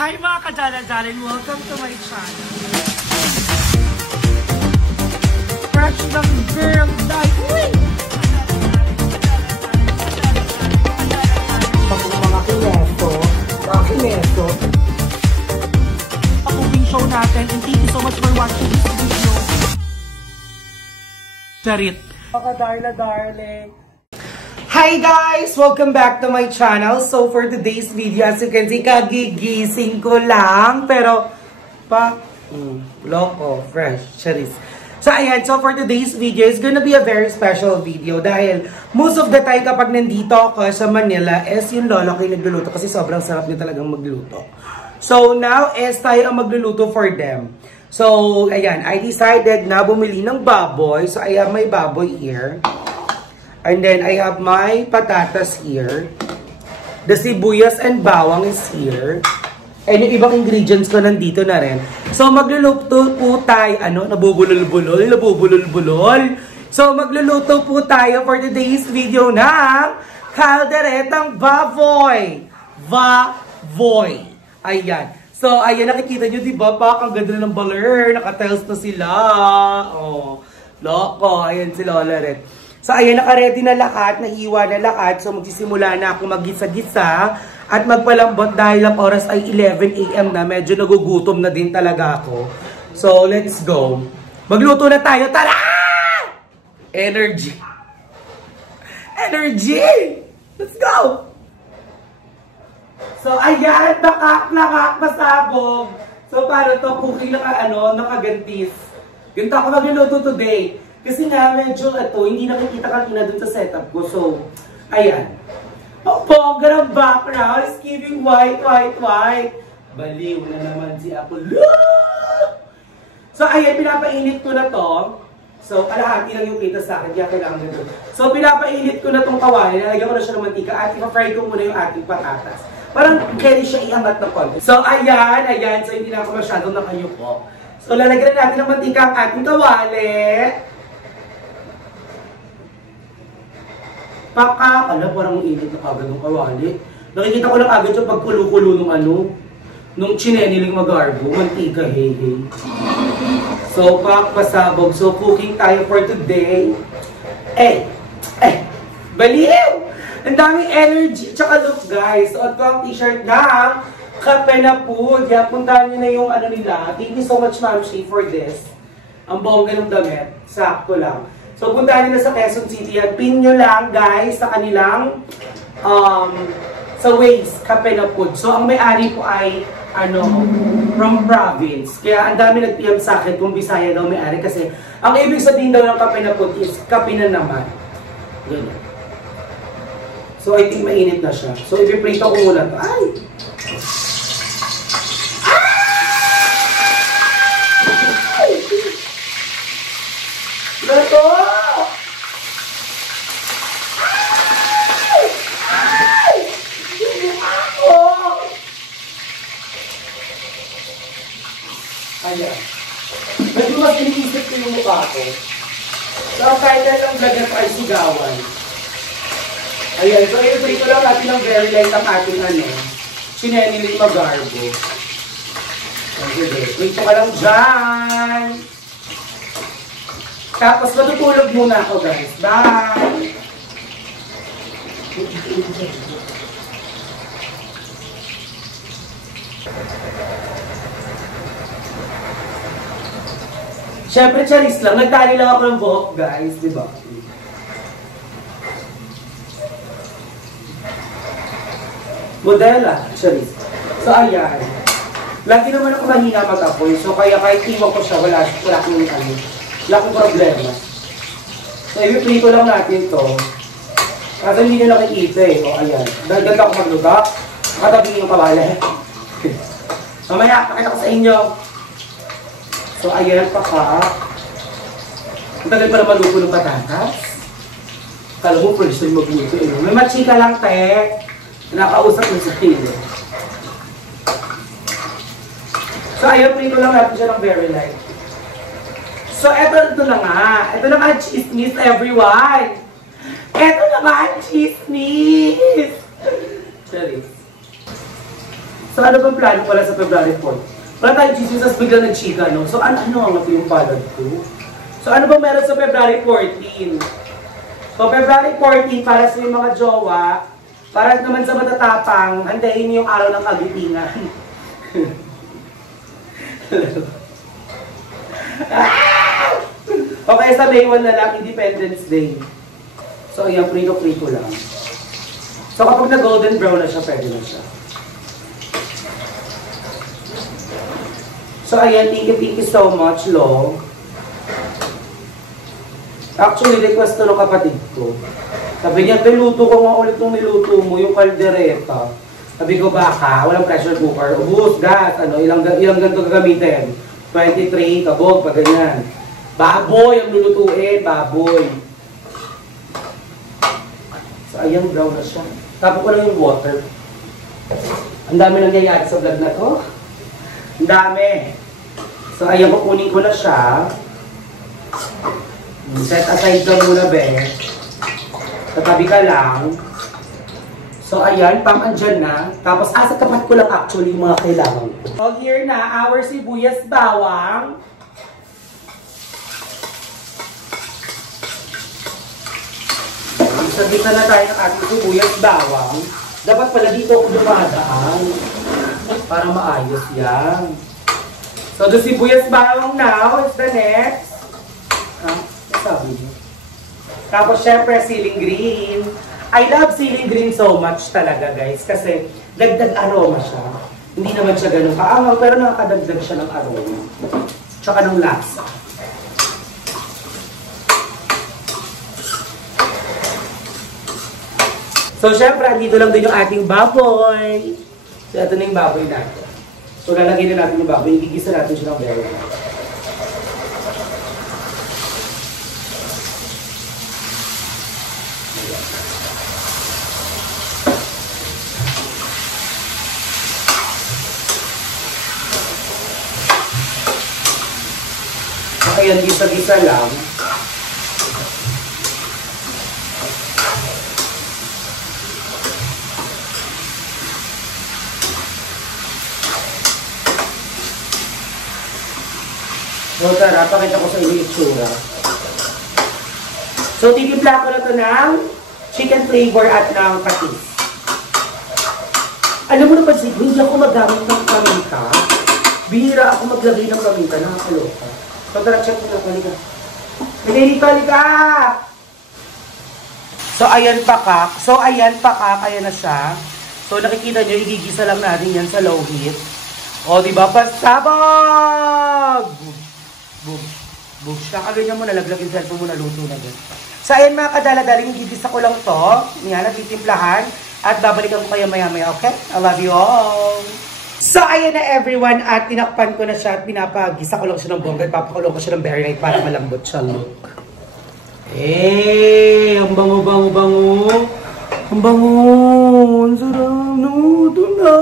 Hi mga kadala-dalan! Welcome to my channel. Fresh ng girl night! Mga kineso. Cooking show natin, and thank you so much for watching this video. Charit. Mga darling. Hi guys! Welcome back to my channel. So for today's video, as you can see, kagigising ko lang. Pero, loko, fresh, charis. So ayan, so for today's video, it's gonna be a very special video. Dahil most of the time kapag nandito ako sa Manila, is yung lola ko yung nagluluto. Kasi sobrang sarap niya talagang magluto. So now, is tayo ang magluluto for them. So, ayan, I decided na bumili ng baboy. So I have my baboy here. And then, I have my patatas here. The sibuyas and bawang is here. And yung ibang ingredients ko nandito na rin. So, magluluto po tayo. Nabubulol-bulol. So, magluluto po tayo for today's video ng kalderetang baboy. Baboy. Ayan. So, ayan, nakikita nyo, diba? Ang ganda na ng baler. Naka-tiles na sila. Oh, loko. Ayan si Lola rin. So, ayan, naka-ready na lahat, nahiwa na lahat. So, magsisimula na ako mag-gisa-gisa at magpalambot dahil ang oras ay 11 AM na. Medyo nagugutom na din talaga ako. So, let's go. Magluto na tayo. Tara! Energy. Let's go! So, ayan, pasabog. So, paano to? Cooking nakagantis. Ganito ako magluluto today. Kasi nga, medyo hindi nakikita kanina dun sa setup ko. So, ayan. Bongga ng background is giving white. Baliw na naman si Apple. So, ayan, pinapainit ko na to. So, kalahati lang yung kita sa akin. Kaya kailangan nito. So, pinapainit ko na tong kawali. Nalagyan ko na siya ng mantika. At ipa-fry ko muna yung ating patatas. Parang kaya siya iangat na konti. So, ayan. So, hindi na ako masyadong nakayuko. So, lalagyan natin ng mantika ang ating kawali. Parang init na agad ng kawali. Nakikita ko lang agad yung pagkulo-kulo nung chineniling magarbo. Mantika, hey. So, pasabog. So, cooking tayo for today. Baliw! Ang daming energy. Tsaka look, guys. Suot ko ang t-shirt ng Kape na Food. Kaya puntahan nyo na yung nila. Thank you so much, Ma'am Shea, for this. Ang bongga ng damit. Sakto lang. So, puntahan nyo na sa Quezon City at pin nyo lang, guys, sa kanilang, sa Waze, Kape na Food. So, ang may-ari po ay, from province. Kaya, ang dami nag-PM sa akin kung Bisaya daw may-ari. Kasi, ang ibig sabihin daw ng Kape na Food is, kape na naman. Ganyan. So, I think mainit na siya. So, ipiprito ko muna ito. Ay! Ito! Ayan. Medyo mas iniisip ko yung mukha ko. So, kahit ang vlog na ay sigawan. Ayan. So, i-free ko lang natin ng very light ang ating chineniling magarbo. Okay. Wait ka lang dyan. Tapos, matutulog muna ako, guys. Bye! Siyempre, charis lang. Nagtali lang ako ng buhok, guys. Diba? Modela, charis. So, ayan. Lagi naman ako mahina mag-apoy. So, kaya kahit iwan ko siya, wala akong problema. So, i-prito lang natin to. Kasi hindi nyo nakikita eh. O, ayan. Dagdag ako magluto. Nakatabi yung kawali. Mamaya, pakita ko sa inyo. So, ayan, Ang tagal pala maluto ng patatas. Kala mo, pwede siya magluto eh. May machika lang, te. Nakausap mo sa kilo. So, ayan, prito lang natin siya ng very light. So, ito na nga. Ito na nga, chismis, everyone. Ito na nga, chismis. Charis. So ano bang plano pala sa February 4? Wala tayong chismis, bigla nag-chika, no? So ano nga po yung palad ko? So ano bang meron sa February 14? So February 14, para sa mga jowa, para naman sa matatapang, antayin yung araw ng kagitingan. Okay, sa May 1 na lang, Independence Day. So ayan, prito-prito lang. So kapag na-golden brown na siya, pwede na siya. So ayan, thank you so much, Lo. Actually, request to ng kapatid ko. Sabi niya, niluto ko nga ulit itong niluto mo, yung kaldereta. Sabi ko, baka, walang pressure cooker. Ubus, gas, ano, ilang ganito gagamitin? 23, kabog, pag ganyan. Baboy ang lulutuin, baboy. So ayan, brown na siya. Tapos ko lang yung water. Ang dami nangyayari sa vlog na to. Ang dami. So ayan, kukunin ko na siya. Set aside ka muna, be. Tatabi ka lang. So ayan, pang andyan na. Tapos asa tapat ko lang actually yung mga kailangan ko. So here na, our sibuyas bawang. Isa-isa na tayo ng ating sibuyas bawang. Dapat pala dito ako dumadaan. Para maayos yan. So the sibuyas bawang now is the next. Sabi niyo. Tapos syempre ceiling green. I love ceiling green so much talaga guys. Kasi dagdag aroma siya. Hindi naman siya ganun kaangaw pero nakakadagdag siya ng aroma. Tsaka ng lasa. So syempre andito lang din yung ating baboy. So ito na yung baboy natin. So lalagyan na natin yung baboy. Igigisa natin siya ng berry. Ayan, gisa-gisa lang. So, tara, pakita ko sa inyo yung itsura. So, titimpla ko na ito ng chicken flavor at ng patis. Alam mo na pa, hindi ako magamit ng paminta. Bihira ako maglagay ng paminta. Nakakaloka. So, tara, check mo na. Halika. Halika! So, ayan pakak. Ayan na siya. So, nakikita nyo, igigisa lang natin yan sa low heat. O, diba? Pasabog! Boom. Kakaganyan mo, nalaglag yung cellphone mo, naluto na din. So, ayan mga kadala-daling, igigisa ko lang to. Yan, natitimplahan. At babalikan ko kayo maya-maya, okay? I love you all! So, ayan na everyone, at tinakpan ko na siya at pinapagisa ko lang siya ng bongga at papakulong ko siya ng berry light para malambot siya. Look. Ang bango. Ang bango. Ang sarap. No, ito na.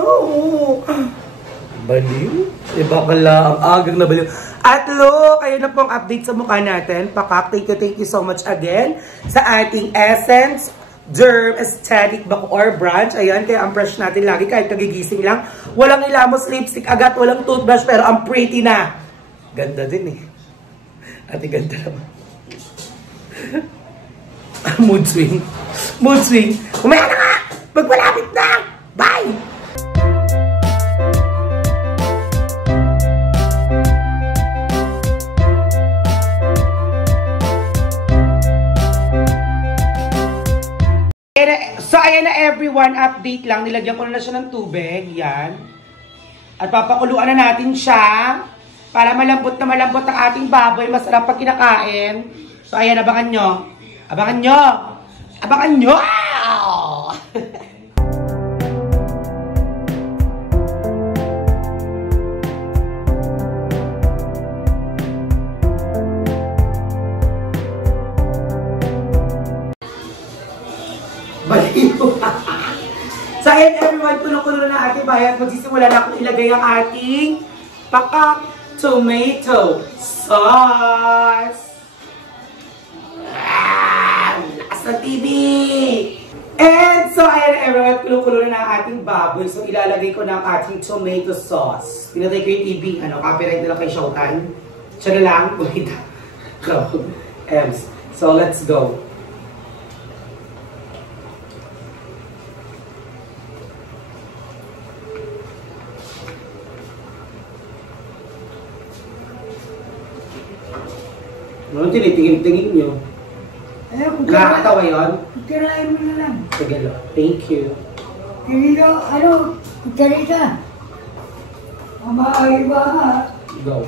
Baliw. Iba pala, ang agang na baliw. At look, ayun na pong update sa mukha natin. Pakak, thank you so much again sa ating Essence Derm Aesthetic Bacoor Branch. Ayan, kaya ang brush natin lagi kahit nagigising lang. Walang ilamos lipstick agad, walang toothbrush, pero ang pretty na. Ganda din eh. Ate, ganda naman. Mood swing. Umaya na nga! Magmalapit na! Bye! So, ayan na everyone, update lang. Nilagyan ko na siya ng tubig. Yan. At papakuluan na natin siya para malambot na malambot ang ating baboy. Masarap pag kinakain. So, ayan, abangan nyo. Abangan nyo! So, ayan everyone, tulong-tulong na ating bayan. Magsisimula na akong ilagay ang ating pakak tomato sauce. Lakas ng TV! And so, ayan everyone, kulo-kulo na ang ating baboy. So, ilalagay ko na ang ating tomato sauce. Pinatay ko yung TV, copyright nila kay Showtime. Siya na lang, wait. Go. Ems. So, let's go. Ano tinitingin-tingin nyo? Nakakatawa yun? Tirahin mo na lang. Sige lo. Thank you. Hindi daw, tarita. Maaari ba nga? Go.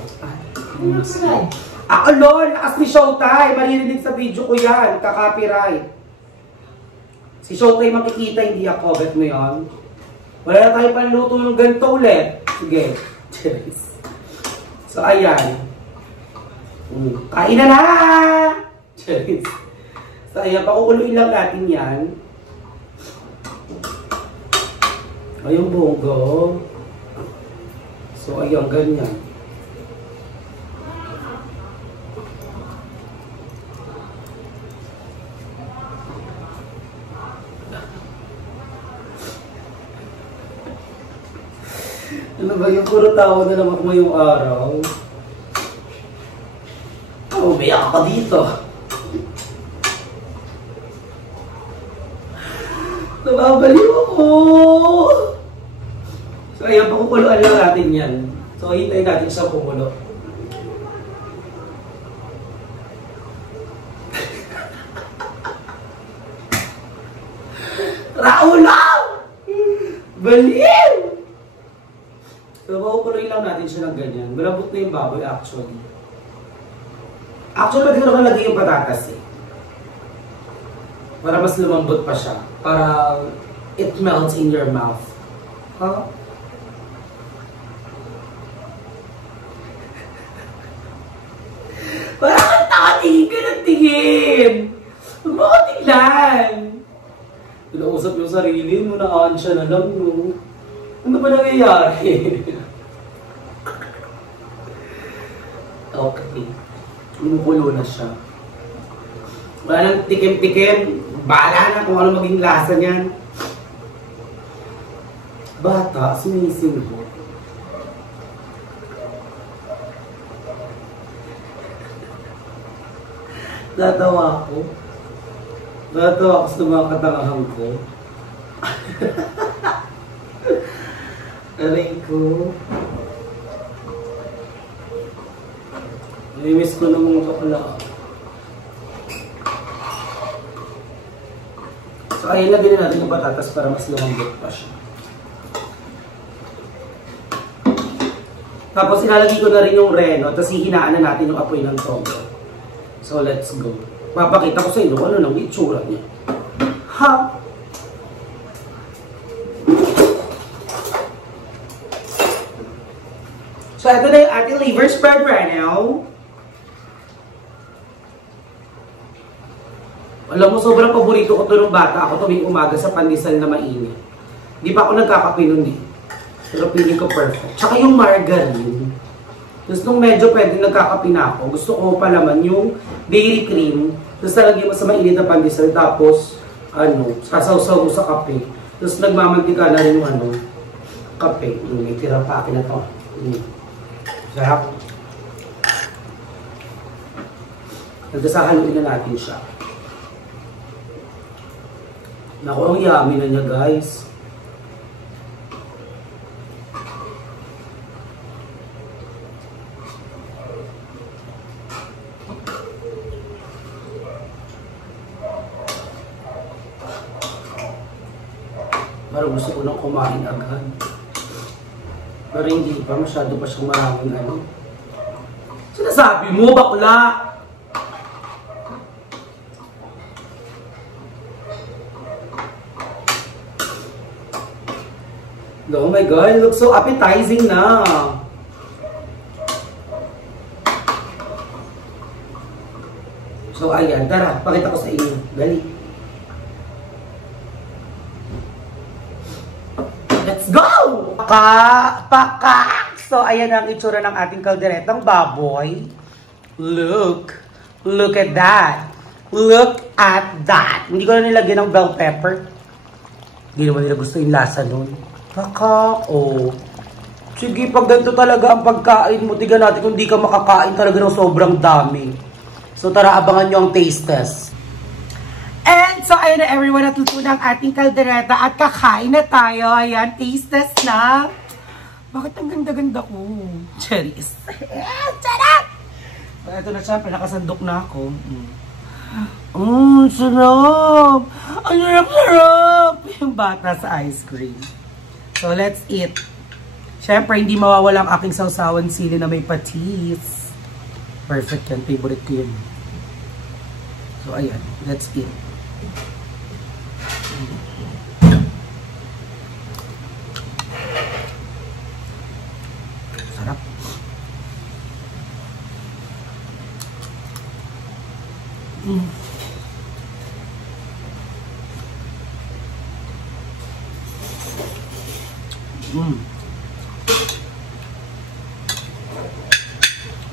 Ano ka na? Lol! Lakas ni Showtime! Maririnig sa video ko yan. Kaka-copyright. Si Showtime makikita, hindi ako. Bet mo yun? Wala na tayo panluto ng ganito ulit. Sige. Cheers. So, ayan. Kain na na! Cheers. So, ayan. Pakukuluin lang natin yan. Ayun, bonggo. So, ayan. Ganyan. Ano ba yung puro tawa na naman mo yung araw? Umiyak ka dito. Nababaliw ako. So ayan, pakukuluan lang natin yan. So hintayin natin siya kumulo. Raulang! Baliw! So, makukuloy lang natin siya ng ganyan. Malambot na yung baboy actually. Actually, pwede ko naman lagay yung patatas eh. Para mas lumambot pa siya. Para it melts in your mouth. Huh? Parang kang nakatingin ka ng tingin! Huwag mo ka tingnan! Pinausap yung sarili mo, na-ansya na lang no. Ano ba nangyayari? Okay. Inukulo na siya. Wala nang tikim-tikim. Bahala na kung ano maging lasa niyan. Bata, sumisimbo. Natawa ako. Natawa ako sa mga katangahan ko. Aray ko. Namiss ko ng mga kapala. So, ayun na din natin yung patatas para mas lumambot pa siya. Tapos, ilalagay ko na rin yung reno, tapos hihinaan na natin yung apoy ng togo. So, let's go. Papakita ko sa inyo kung ano nang itsura niya. Ha? So, ito na yung ating liver spread right now. Alam mo, sobrang paborito ko ito nung bata ako tuwing umaga sa pandesal na mainit. Di pa ako nagkakape nun eh. Pero piling ko perfect. Tsaka yung margarine. Tapos nung medyo pwede nagkakape na ako, gusto ko palaman yung dairy cream. Tapos talagyan mo sa mainit na pandesal. Tapos, sasaw-saw mo sa kape. Tapos nagmamantika na rin yung kape. May tira pa akin na ito. Sarap. Nagsasahaluin na natin siya. Naku, ang yummy na niya, guys. Parang gusto ko nang kumain agad. Pero hindi pa, masyado pa siyang maraming Sinasabi mo, bakla! Oh my God, it looks so appetizing na. So ayan, tara, pakita ko sa inyo. Dali. Let's go! Paka! So ayan ang itsura ng ating kalderetang baboy. Look at that. Look at that. Hindi ko na nilagyan ng bell pepper. Hindi naman nila gusto yung lasa nun. Kakao. Sige, pag ganito talaga ang pagkain mo, tiga natin kung di ka makakain talaga ng sobrang dami. So tara, abangan nyo ang taste test. And so, ayun na everyone, natuto na ang ating kaldereta at kakain na tayo. Ayan, taste test na. Bakit ang ganda-ganda ko? Cherries. Sarap! Ito na siya, nakasandok na ako. Sarap! Ang sarap-sarap! Yung bata sa ice cream. So, let's eat. Siyempre, hindi mawawala ang aking sausawan sili na may patis. Perfect yan. Favorite ko yun. So, ayan. Let's eat. Sarap.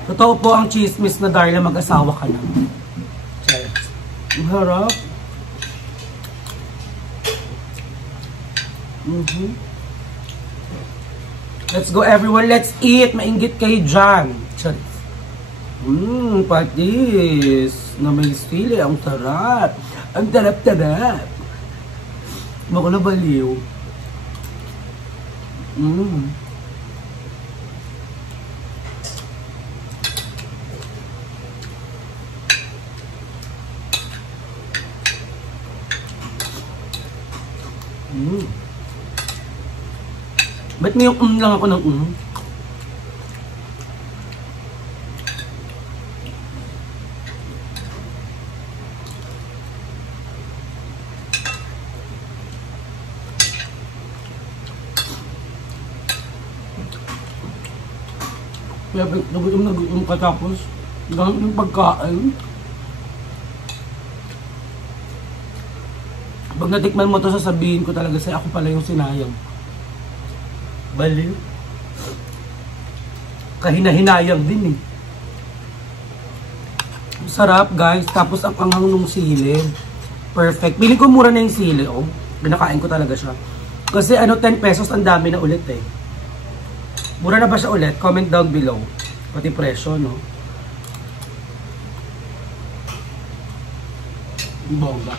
Totoo po ang chismis na Darla, mag-asawa ka na. Ang harap. Let's go everyone, let's eat. Mainggit kayo dyan. Patis na may sili. Ang sarap. Ang tarap-tarap. Makula baliw. Ba't may yung lang ako ng Kaya nagutom ka tapos gamit yung pagkain. Pag natikman mo to, sasabihin ko talaga sa'yo, ako pala yung sinayang. Baliw. Kahina-hinayang din eh. Sarap guys. Tapos ang anghang nung sili. Perfect. Piling ko mura na yung sili. Oh. Binakain ko talaga siya. Kasi 10 pesos ang dami na ulit eh. Mura na ba siya ulit? Comment down below. Pati presyo, no? Bongga.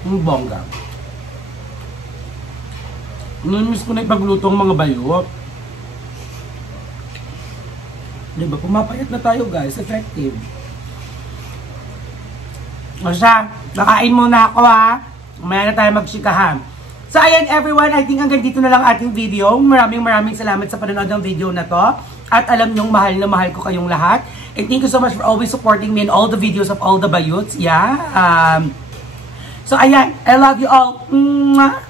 Ang bongga. Namiss ko na ipagluto ang mga bayot. Diba? Pumapayat na tayo guys. Effective. O siya, nakain muna ako ha. Maya na tayo magsikahan. So ayan everyone, I think hanggang dito na lang ating video. Maraming salamat sa panonood ng video na to. At alam nyong mahal na mahal ko kayong lahat. And thank you so much for always supporting me in all the videos of all the bayuts. Yeah. So ayan, I love you all. Mwah!